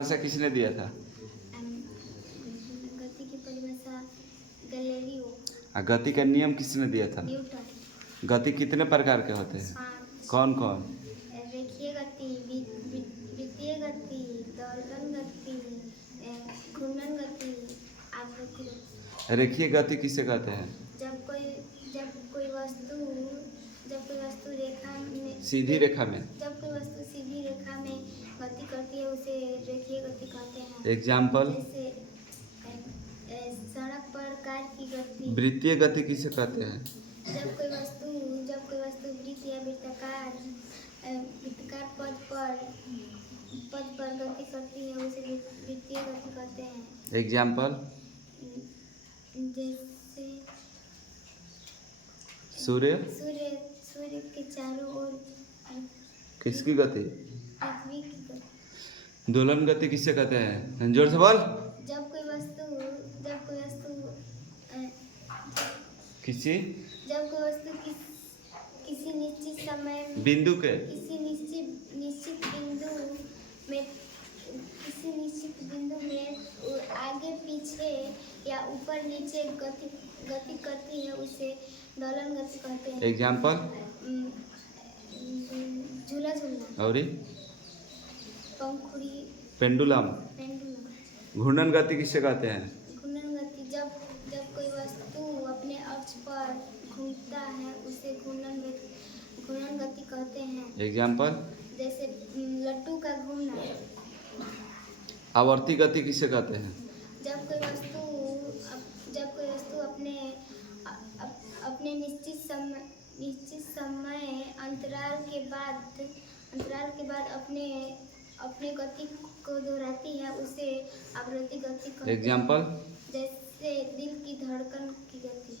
ऐसा किसने दिया था? गति की परिभाषा गैलीलियो। गति का नियम किसने दिया था? न्यूटन। गति कितने प्रकार के होते हैं? 5। कौन कौन? रेखीय गति, वृत्तीय गति, दोलन गति, घूर्णन गति, आवृत्ति गति। रेखीय गति किसे कहते हैं? जब कोई वस्तु रेखा में सीधी रेखा में। जब कोई वस्तु सीधी रेखा में गति करती है उसे रेखीय गति कहते हैं। एग्जाम्पल? जैसे सड़क पर कार की गति। वृत्तीय गति किसे कहते हैं? जब कोई वस्तु वृत्त या वृत्ताकार पथ पर गति करती है उसे वृत्तीय गति कहते हैं। एग्जाम्पल? जैसे सूर्य के चारों ओर किसकी गति? पृथ्वी की गति। दोलन गति किसे कहते हैं? जोर से बोल। जब कोई वस्तु किसी निश्चित समय बिंदु के किसी निश्चित बिंदु में आगे पीछे या ऊपर नीचे गति करती है उसे दोलन गति कहते हैं। एग्जाम्पल? झूला झूलना और पंखुड़ी पेंडुलम। घूर्णन गति किसे कहते हैं? घूर्णन गति जब कोई वस्तु अपने अक्ष पर घूमता है उसे घूर्णन गति कहते हैं। एग्जाम्पल? जैसे लट्टू का घूमना। आवर्ती गति किसे कहते हैं? जब कोई वस्तु अपने निश्चित समय अंतराल के बाद अपने गति को दोहराती है उसे आवृत्ति गति कहते हैं। एग्जाम्पल? जैसे दिल की धड़कन की गति।